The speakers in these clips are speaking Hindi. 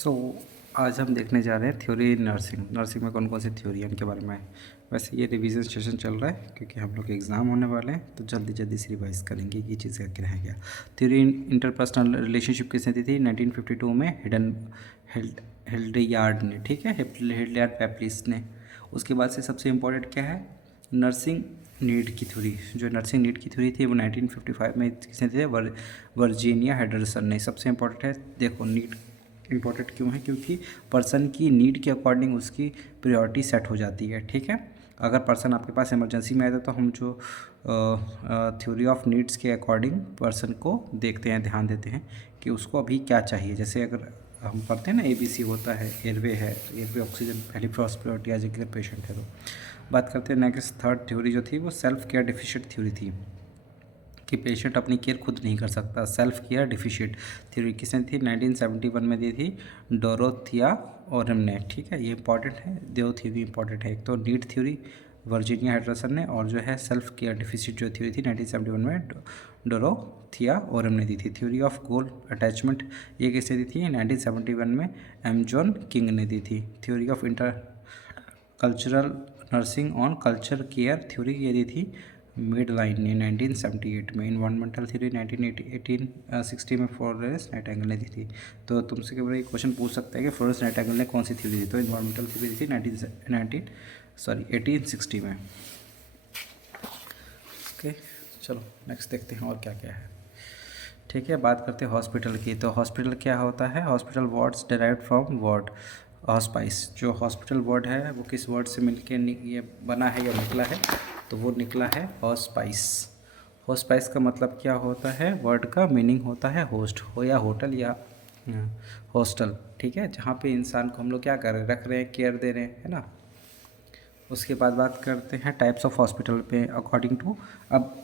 सो आज हम देखने जा रहे हैं थ्योरी इन नर्सिंग में कौन कौन सी थ्योरी है उनके बारे में। वैसे ये रिवीजन सेशन चल रहा है क्योंकि हम लोग के एग्ज़ाम होने वाले हैं, तो जल्दी जल्दी से रिवाइज करेंगे कि चीज़ें क्या रह गया। थ्योरी इन इंटरपर्सनल रिलेशनशिप किसने दी थी? 1952 में हिल्डियार्ड ने, ठीक है, हिल्डियार्ड पेप्लिस ने। उसके बाद से सबसे इम्पोर्टेंट क्या है? नर्सिंग नीड की थ्योरी। जो नर्सिंग नीड की थ्योरी थी वो 1955 में किसने दी? वर्जीनिया हेडरसन ने। सबसे इम्पोर्टेंट है, देखो नीड इम्पोर्टेंट क्यों है? क्योंकि पर्सन की नीड के अकॉर्डिंग उसकी प्रायोरिटी सेट हो जाती है, ठीक है। अगर पर्सन आपके पास इमरजेंसी में आता है तो हम जो थ्योरी ऑफ नीड्स के अकॉर्डिंग पर्सन को देखते हैं, ध्यान देते हैं कि उसको अभी क्या चाहिए। जैसे अगर हम पढ़ते हैं ना, ABC होता है, एयरवे है, तो एयरवे ऑक्सीजन पहली फर्स्ट प्रायोरिटी आ जाएगी अगर पेशेंट है तो। बात करते हैं नेक्स्ट, थर्ड थ्योरी जो थी वो सेल्फ केयर डिफिशिएंट थ्योरी थी कि पेशेंट अपनी केयर खुद नहीं कर सकता। सेल्फ केयर डिफिशिएंट थ्योरी किसने थी? 1971 में दी थी डोरोथिया ओरम ने, ठीक है। ये इंपॉर्टेंट है, दो थ्योरी इंपॉर्टेंट है। एक तो नीड थ्योरी वर्जीनिया हेडरसन ने, और जो है सेल्फ केयर डिफिशिएंट जो थ्योरी थी 1971 में डोरोथिया ओरम ने दी थी। थ्योरी ऑफ गोल अटैचमेंट ये किसने दी थी? 1971 में एम जॉन किंग ने दी थी। Theory of inter cultural nursing on culture care theory ये दी थी मिडलाइन ने 1978 में। इन्वायरमेंटल थ्योरी 1860 में फ्लोरेंस नाइटिंगेल ने दी थी। तो तुमसे केवल एक क्वेश्चन पूछ सकता है कि फ्लोरेंस नाइटिंगेल ने कौन सी थ्योरी दी? तो इन्वायरमेंटल थ्योरी दी थी 1860 में। ओके, चलो नेक्स्ट देखते हैं और क्या क्या है। ठीक है, बात करते हैं हॉस्पिटल की। तो हॉस्पिटल क्या होता है? Hospital words derived from word hospice. जो हॉस्पिटल वर्ड है वो किस वर्ड से मिलके ये बना है या निकला है? तो वो निकला है हॉस्पाइस। हॉस्पाइस का मतलब क्या होता है? वर्ड का मीनिंग होता है होस्ट हो या होटल या हॉस्टल, ठीक है, जहाँ पे इंसान को हम लोग क्या कर रहे हैं, रख रहे हैं, केयर दे रहे हैं, है ना। उसके बाद बात करते हैं टाइप्स ऑफ हॉस्पिटल पे अकॉर्डिंग टू। अब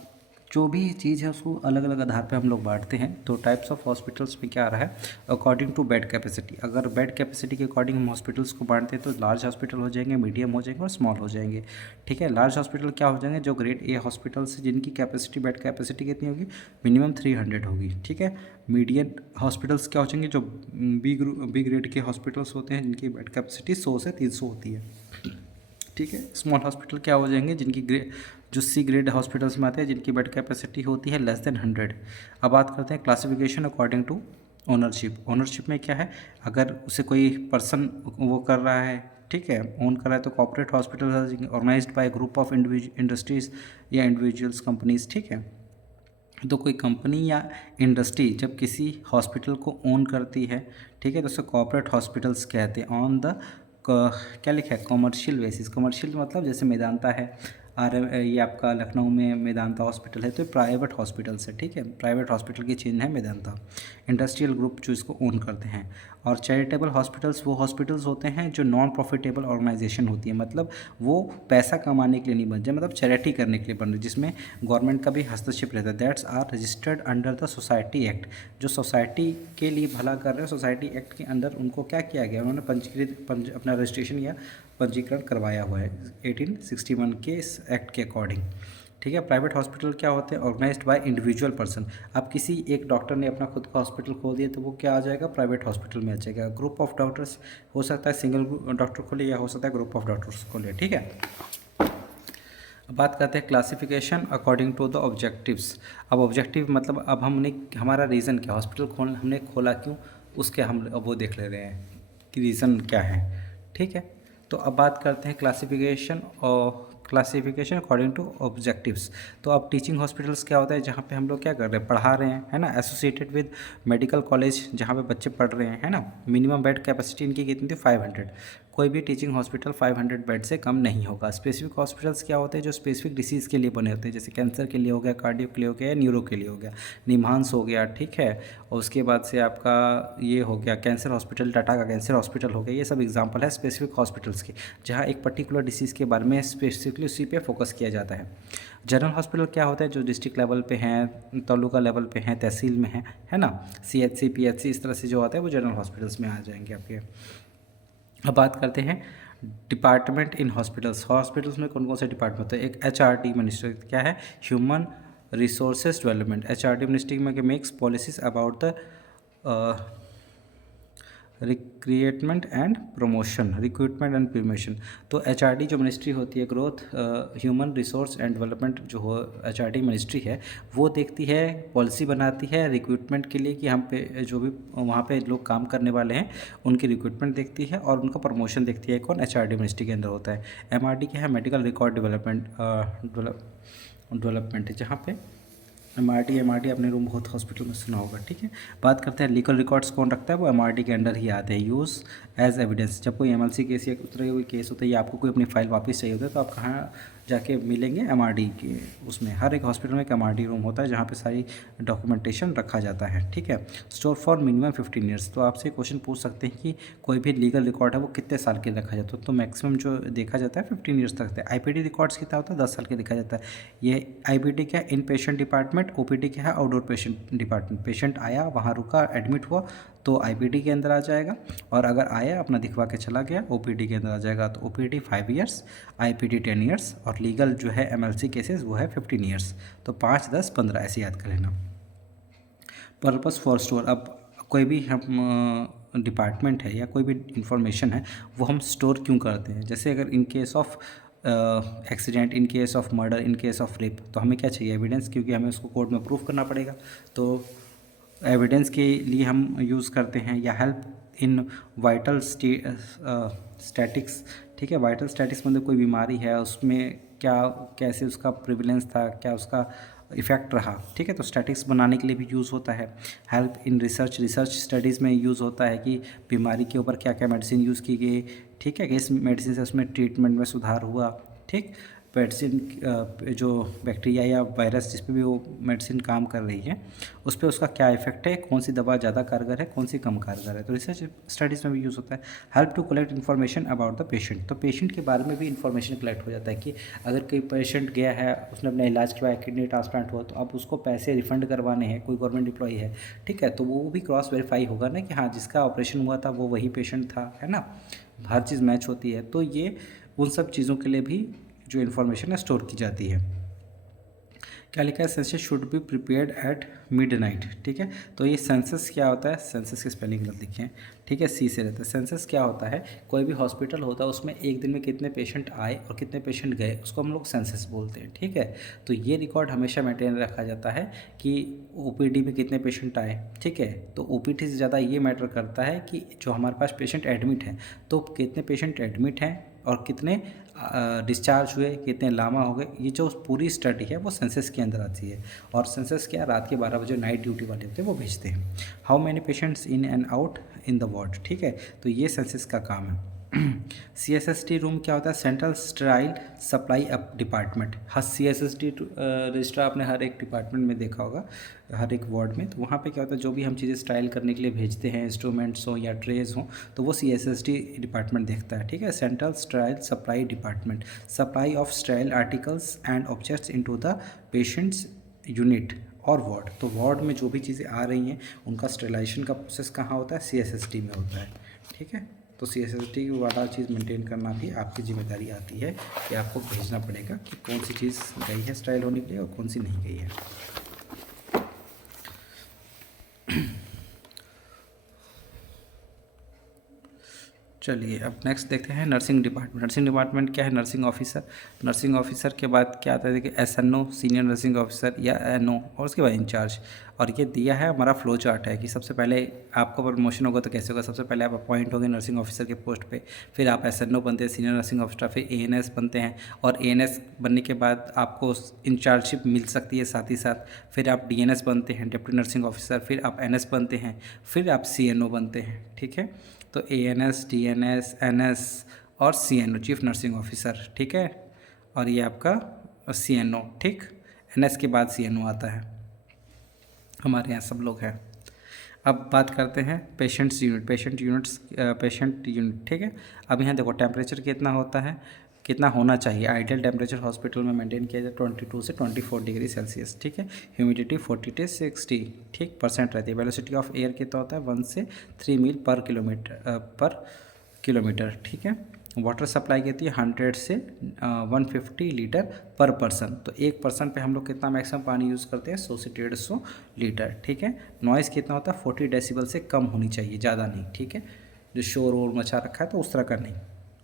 जो भी चीज़ है उसको अलग अलग आधार पे हम लोग बांटते हैं। तो टाइप्स ऑफ हॉस्पिटल्स में क्या आ रहा है? According to bed capacity. अगर बेड कैपेसिटी के अकॉर्डिंग हम हॉस्पिटल्स को बांटते हैं तो लार्ज हॉस्पिटल हो जाएंगे, मीडियम हो जाएंगे और स्मॉल हो जाएंगे, ठीक है। लार्ज हॉस्पिटल क्या हो जाएंगे? जो ग्रेड ए हॉस्पिटल्स जिनकी कैपेसिटी, बेड कैपेसिटी कितनी होगी? मिनिमम 300 होगी, ठीक है। मीडियम हॉस्पिटल्स क्या हो जाएंगे? जो बी ग्रेड के हॉस्पिटल्स होते हैं जिनकी बेड कैपेसिटी 100 से 300 होती है, ठीक है। स्मॉल हॉस्पिटल क्या हो जाएंगे? जिनकी जो सी ग्रेड हॉस्पिटल्स में आते हैं जिनकी बेड कैपेसिटी होती है लेस देन 100। अब बात करते हैं classification according to ownership. Ownership में क्या है? अगर उसे कोई पर्सन वो कर रहा है, ठीक है, ओन कर रहा है, तो corporate hospital organised by group of industries या इंडिविजुअल्स कंपनीज, ठीक है। तो कोई कंपनी या इंडस्ट्री जब किसी हॉस्पिटल को ओन करती है, ठीक है, तो उसे कॉर्पोरेट हॉस्पिटल्स कहते हैं। ऑन द क्या लिखा है? Commercial basis. कॉमर्शियल मतलब जैसे मेदांता है, ये आपका लखनऊ में मेदांता हॉस्पिटल है, तो प्राइवेट हॉस्पिटल्स है, ठीक है। प्राइवेट हॉस्पिटल की चेन है मेदांता। इंडस्ट्रियल ग्रुप जो इसको ओन करते हैं। और चैरिटेबल हॉस्पिटल्स वो हॉस्पिटल्स होते हैं जो नॉन प्रॉफिटेबल ऑर्गेनाइजेशन होती है, मतलब वो पैसा कमाने के लिए नहीं बन जाए, मतलब चैरिटी करने के लिए बन रही, जिसमें गवर्नमेंट का भी हस्तक्षेप रहता है। That's are registered under the society act. जो सोसाइटी के लिए भला कर रहे हैं, सोसाइटी एक्ट के अंदर उनको क्या किया गया? उन्होंने अपना रजिस्ट्रेशन या पंजीकरण करवाया हुआ है 1861 के इस एक्ट के अकॉर्डिंग, ठीक है। प्राइवेट हॉस्पिटल क्या होते हैं? Organised by individual person. अब किसी एक डॉक्टर ने अपना खुद का हॉस्पिटल खोल दिया तो वो क्या आ जाएगा? प्राइवेट हॉस्पिटल में आ जाएगा। ग्रुप ऑफ डॉक्टर्स हो सकता है सिंगल डॉक्टर खोले या हो सकता है ग्रुप ऑफ डॉक्टर्स खोले, ठीक है। अब बात करते हैं classification according to the objectives. अब ऑब्जेक्टिव मतलब अब हमने हमारा रीज़न क्या, हॉस्पिटल हमने खोला क्यों, उसके हम अब वो देख ले रहे हैं कि रीज़न क्या है, ठीक है। तो अब बात करते हैं क्लासिफिकेशन अकॉर्डिंग टू ऑब्जेक्टिव्स। तो अब टीचिंग हॉस्पिटल्स क्या होता है? जहाँ पे हम लोग क्या कर रहे हैं, पढ़ा रहे हैं, है ना। एसोसिएटेड विद मेडिकल कॉलेज जहाँ पे बच्चे पढ़ रहे हैं, है ना। मिनिमम बेड कैपेसिटी इनकी कितनी थी? 500। कोई भी टीचिंग हॉस्पिटल 500 बेड से कम नहीं होगा। स्पेसिफिक हॉस्पिटल्स क्या होते हैं? जो स्पेसिफिक डिसीज़ के लिए बने होते हैं, जैसे कैंसर के लिए हो गया, कार्डियो के लिए हो गया, या न्यूरो के लिए हो गया, निम्हांस हो गया, ठीक है। और उसके बाद से आपका ये हो गया कैंसर हॉस्पिटल, टाटा का कैंसर हॉस्पिटल हो गया। ये सब एग्जांपल है स्पेसिफिक हॉस्पिटल्स के, जहाँ एक पर्टिकुलर डिसीज़ के बारे में स्पेसिफिकली उसी पे फोकस किया जाता है। जनरल हॉस्पिटल क्या होता है? जो डिस्ट्रिक्ट लेवल पे हैं, तालुका लेवल पे हैं, तहसील में है ना। CHC PHC इस तरह से जो आता है वो जनरल हॉस्पिटल्स में आ जाएंगे आपके। अब बात करते हैं डिपार्टमेंट इन हॉस्पिटल्स। हॉस्पिटल्स में कौन कौन से डिपार्टमेंट होते हैं? एक HRD मिनिस्टर क्या है? Human resources development. HRD ministry में makes policies about the recruitment and promotion. तो एचआरडी जो मिनिस्ट्री होती है, growth human resource and development, जो हो एचआरडी मिनिस्ट्री है, वो देखती है, पॉलिसी बनाती है रिक्रूटमेंट के लिए कि हम पे जो भी वहाँ पे लोग काम करने वाले हैं उनकी रिक्रूटमेंट देखती है और उनका प्रमोशन देखती है। कौन? एचआरडी मिनिस्ट्री के अंदर होता है। एमआरडी क्या है? मेडिकल रिकॉर्ड डेवलपमेंट, जहाँ पे एमआरडी अपने रूम बहुत हॉस्पिटल में सुना होगा। ठीक है, बात करते हैं लीगल रिकॉर्ड्स कौन रखता है? वो एमआरडी के अंडर ही आते हैं। यूज़ एज एविडेंस, जब कोई एमएलसी केस या उस तरह कोई केस होता है या आपको कोई अपनी फाइल वापस चाहिए होता है तो आप कहाँ जाके मिलेंगे? एमआरडी के उसमें। हर एक हॉस्पिटल में एक एमआरडी रूम होता है जहाँ पे सारी डॉक्यूमेंटेशन रखा जाता है। ठीक है, स्टोर फॉर मिनिमम 15 ईयर्स। तो आपसे क्वेश्चन पूछ सकते हैं कि कोई भी लीगल रिकॉर्ड है वो कितने साल के रखा जाता है? तो मैक्सिमम जो देखा जाता है 15 ईयर्स तक है। आईपीडी रिकॉर्ड्स कितना होता है? 10 साल के देखा जाता है। ये आईपीडी क्या? इन पेशेंट डिपार्टमेंट। ओपीडी क्या है? Outdoor patient department. पेशेंट आया, वहाँ रुका, एडमिट हुआ तो आईपीडी के अंदर आ जाएगा, और अगर आया अपना दिखवा के चला गया ओपीडी के अंदर आ जाएगा। तो ओपीडी 5 ईयर्स, आईपीडी 10 ईयर्स, और लीगल जो है एमएलसी केसेस वो है 15 ईयर्स। तो 5, 10, 15 ऐसे याद कर लेना। पर्पस फॉर स्टोर, अब कोई भी हम डिपार्टमेंट है या कोई भी इंफॉर्मेशन है वो हम स्टोर क्यों करते हैं? जैसे अगर in case of accident, in case of murder, in case of rape, तो हमें क्या चाहिए? एविडेंस, क्योंकि हमें उसको कोर्ट में प्रूफ करना पड़ेगा। तो एविडेंस के लिए हम यूज़ करते हैं। या हेल्प इन वाइटल स्टैटिक्स। ठीक है, वाइटल स्टैटिक्स मतलब कोई बीमारी है उसमें क्या, कैसे उसका प्रिविलेंस था, क्या उसका इफ़ेक्ट रहा। ठीक है, तो स्टैटिक्स बनाने के लिए भी यूज़ होता है। हेल्प इन रिसर्च स्टडीज़ में यूज़ होता है कि बीमारी के ऊपर क्या क्या मेडिसिन यूज़ की गई। ठीक है, किस मेडिसिन से उसमें ट्रीटमेंट में सुधार हुआ। ठीक, मेडिसिन जो बैक्टीरिया या वायरस जिस पे भी वो मेडिसिन काम कर रही है उस पर उसका क्या इफेक्ट है, कौन सी दवा ज़्यादा कारगर है, कौन सी कम कारगर है। तो रिसर्च स्टडीज़ में भी यूज़ होता है। Help to collect information about the patient, तो पेशेंट के बारे में भी इन्फॉर्मेशन कलेक्ट हो जाता है कि अगर कोई पेशेंट गया है, उसने अपना इलाज करवाया, किडनी ट्रांसप्लांट हुआ, तो अब उसको पैसे रिफंड करवाने हैं, कोई गवर्नमेंट एम्प्लॉई है, ठीक है, तो वो भी क्रॉस वेरीफाई होगा ना कि हाँ जिसका ऑपरेशन हुआ था वो वही पेशेंट था, है ना, हर चीज़ मैच होती है। तो ये उन सब चीज़ों के लिए भी जो इन्फॉर्मेशन है स्टोर की जाती है। क्या लिखा है? Census should be prepared at midnight. ठीक है, तो ये सेंसस क्या होता है? सेंसस की स्पेलिंग गलत लिखे हैं। ठीक है, सी से रहता है। सेंसस क्या होता है? कोई भी हॉस्पिटल होता है उसमें एक दिन में कितने पेशेंट आए और कितने पेशेंट गए, उसको हम लोग सेंसस बोलते हैं। ठीक है, तो ये रिकॉर्ड हमेशा मेंटेन रखा जाता है कि ओपीडी में कितने पेशेंट आए। ठीक है, तो ओपीडी से ज़्यादा ये मैटर करता है कि जो हमारे पास पेशेंट एडमिट हैं तो कितने पेशेंट एडमिट हैं और कितने डिस्चार्ज हुए, कितने लामा हो गए। ये जो पूरी स्टडी है वो सेंसस के अंदर आती है। और सेंसस क्या, रात के 12 बजे नाइट ड्यूटी वाले होते हैं वो भेजते हैं। How many patients in and out in the ward. ठीक है, तो ये सेंसस का काम है। CSST रूम क्या होता है? Central sterile supply up department. हाँ, CSST रजिस्टर आपने हर एक डिपार्टमेंट में देखा होगा, हर एक वार्ड में। तो वहाँ पे क्या होता है, जो भी हम चीज़ें स्टाइल करने के लिए भेजते हैं, इंस्ट्रूमेंट्स हो या ट्रेज हो, तो वो CSST डिपार्टमेंट देखता है। ठीक है, central sterile supply department, supply of sterile articles and objects into the patients unit और वार्ड। तो वार्ड में जो भी चीज़ें आ रही हैं उनका स्टेलाइजेशन का प्रोसेस कहाँ होता है? CSST में होता है। ठीक है, तो CSST वाला चीज़ मेंटेन करना भी आपकी जिम्मेदारी आती है कि आपको भेजना पड़ेगा कि कौन सी चीज़ गई है स्टाइल होने के लिए और कौन सी नहीं गई है। चलिए अब नेक्स्ट देखते हैं नर्सिंग डिपार्टमेंट। नर्सिंग डिपार्टमेंट क्या है? Nursing officer. नर्सिंग ऑफिसर के बाद क्या आता है? देखिए SNO सीनियर नर्सिंग ऑफिसर या NO, और उसके बाद इंचार्ज। और ये दिया है हमारा फ्लो चार्ट है कि सबसे पहले आपको प्रमोशन होगा तो कैसे होगा। सबसे पहले आप अपॉइंट होंगे नर्सिंग ऑफिसर के पोस्ट पे, फिर आप SNO बनते हैं सीनियर नर्सिंग ऑफिसर, फिर ANS बनते हैं, और ANS बनने के बाद आपको इंचार्जशिप मिल सकती है साथ ही साथ। फिर आप DNS बनते हैं, डिप्टी नर्सिंग ऑफिसर, फिर आप NS बनते हैं, फिर आप CNO बनते हैं। ठीक है, तो ANS, DNS, NS और CNO चीफ नर्सिंग ऑफिसर। ठीक है, और ये आपका CNO। ठीक, NS के बाद CNO आता है। हमारे यहाँ सब लोग हैं। अब बात करते हैं पेशेंट्स यूनिट, पेशेंट यूनिट। ठीक है, अब यहाँ देखो टेम्परेचर कितना होता है, कितना होना चाहिए। आइडियल टेम्परेचर हॉस्पिटल में मेंटेन किया जाए 22 से 24 डिग्री सेल्सियस। ठीक है, ह्यूमिडिटी 40 से 60 ठीक % रहती है। वेलोसिटी ऑफ एयर कितना होता है? 1 से 3 मील पर किलोमीटर। ठीक है, वाटर सप्लाई कहती है 100 से 150 लीटर पर पर्सन। तो एक पर्सन पे हम लोग कितना मैक्सिमम पानी यूज़ करते हैं? 100 से 150 लीटर। ठीक है, नॉइज़ कितना होता है? 40 डेसिबल से कम होनी चाहिए, ज़्यादा नहीं। ठीक है, जो शोर वोर मचा रखा है, तो उस तरह का नहीं।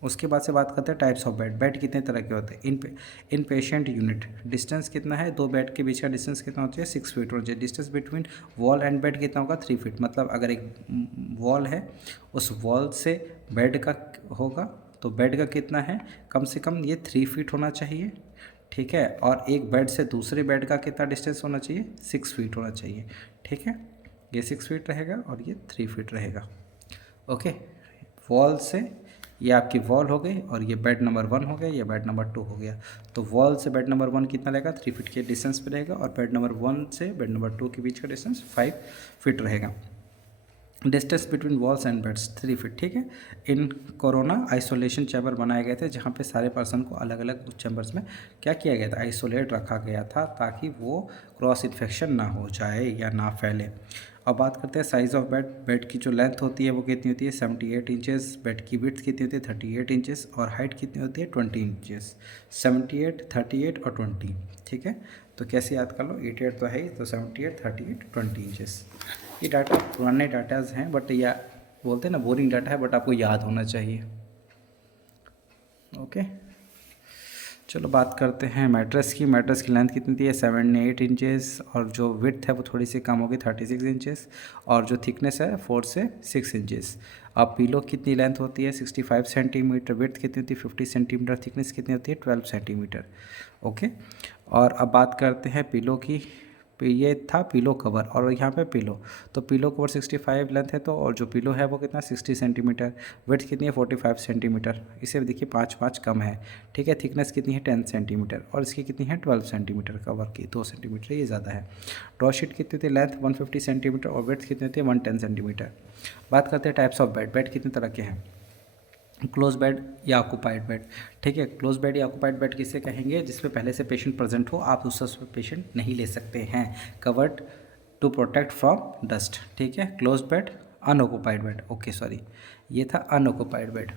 उसके बाद से बात करते हैं टाइप्स ऑफ बेड। बेड कितने तरह के होते हैं? इन पेशेंट यूनिट डिस्टेंस कितना है? दो बेड के बीच का डिस्टेंस कितना होता है? 6 फीट होना चाहिए। Distance between wall and bed कितना होगा? 3 फीट। मतलब अगर एक वॉल है, उस वॉल से बेड का होगा, तो बेड का कितना है? कम से कम ये 3 फीट होना चाहिए, ठीक है। और एक बेड से दूसरे बेड का कितना डिस्टेंस होना चाहिए? 6 फीट होना चाहिए, ठीक है। ये 6 फीट रहेगा और ये 3 फीट रहेगा, ओके। वॉल से ये आपकी वॉल हो गई और ये बेड नंबर 1 हो गया, ये बेड नंबर 2 हो गया। तो वॉल से बेड नंबर 1 कितना रहेगा? 3 फीट के डिस्टेंस पे रहेगा, और बेड नंबर 1 से बेड नंबर 2 के बीच का डिस्टेंस 5 फीट रहेगा। Distance between walls and beds 3 feet, ठीक है। इन कोरोना आइसोलेशन चैम्बर बनाए गए थे, जहाँ पे सारे पर्सन को अलग अलग चैम्बर्स में क्या किया गया था? आइसोलेट रखा गया था, ताकि वो क्रॉस इन्फेक्शन ना हो जाए या ना फैले। अब बात करते हैं साइज़ ऑफ बेड। बेड की जो लेंथ होती है वो कितनी होती है? 78 इंचेस। बेड की विड्थ कितनी होती है? 38 इंचेस। और हाइट कितनी होती है? 20 इंचेस। 78, 38 और 20, ठीक है। तो कैसे याद कर लो? 88 तो है ही, तो 78, 38, 20 इंचेस। ये डाटा पुराने डाटाज हैं, बट या बोलते हैं ना बोरिंग डाटा है, बट आपको याद होना चाहिए, ओके। चलो बात करते हैं मैट्रेस की। मैट्रेस की लेंथ कितनी थी? 78 इंचेस, और जो विड्थ है वो थोड़ी सी कम होगी, 36 इंचेस, और जो थिकनेस है 4 से 6 इंचेस। अब पिलो कितनी लेंथ होती है? 65 सेंटीमीटर। विड्थ कितनी होती है? 50 सेंटीमीटर। थिकनेस कितनी होती है? 12 सेंटीमीटर, ओके। और अब बात करते हैं पिलो की। ये था पिलो कवर, और यहाँ पे पिलो, तो पिलो कवर 65 लेंथ है, तो और जो पिलो है वो कितना? 60 सेंटीमीटर। विड्थ कितनी है? 45 सेंटीमीटर। इसे देखिए 5 कम है, ठीक है। थिकनेस कितनी है? 10 सेंटीमीटर, और इसकी कितनी है? 12 सेंटीमीटर कवर की, 2 सेंटीमीटर ये ज़्यादा है। ड्रॉ शीट कितनी होती है? लेंथ 150 सेंटीमीटर, और विड्थ कितनी होती है? 110 सेंटीमीटर। बात करते हैं टाइप्स ऑफ बेड। बेड कितने तरह के हैं? क्लोज बेड या ऑक्यूपाइड बेड, ठीक है। क्लोज बेड या ऑक्यूपाइड बेड किसे कहेंगे? जिसमें पहले से पेशेंट प्रेजेंट हो, आप दूसरा पेशेंट नहीं ले सकते हैं। Covered to protect from dust, ठीक है। Close bed, unoccupied bed, okay sorry, ये था अनऑक्यूपाइड बेड।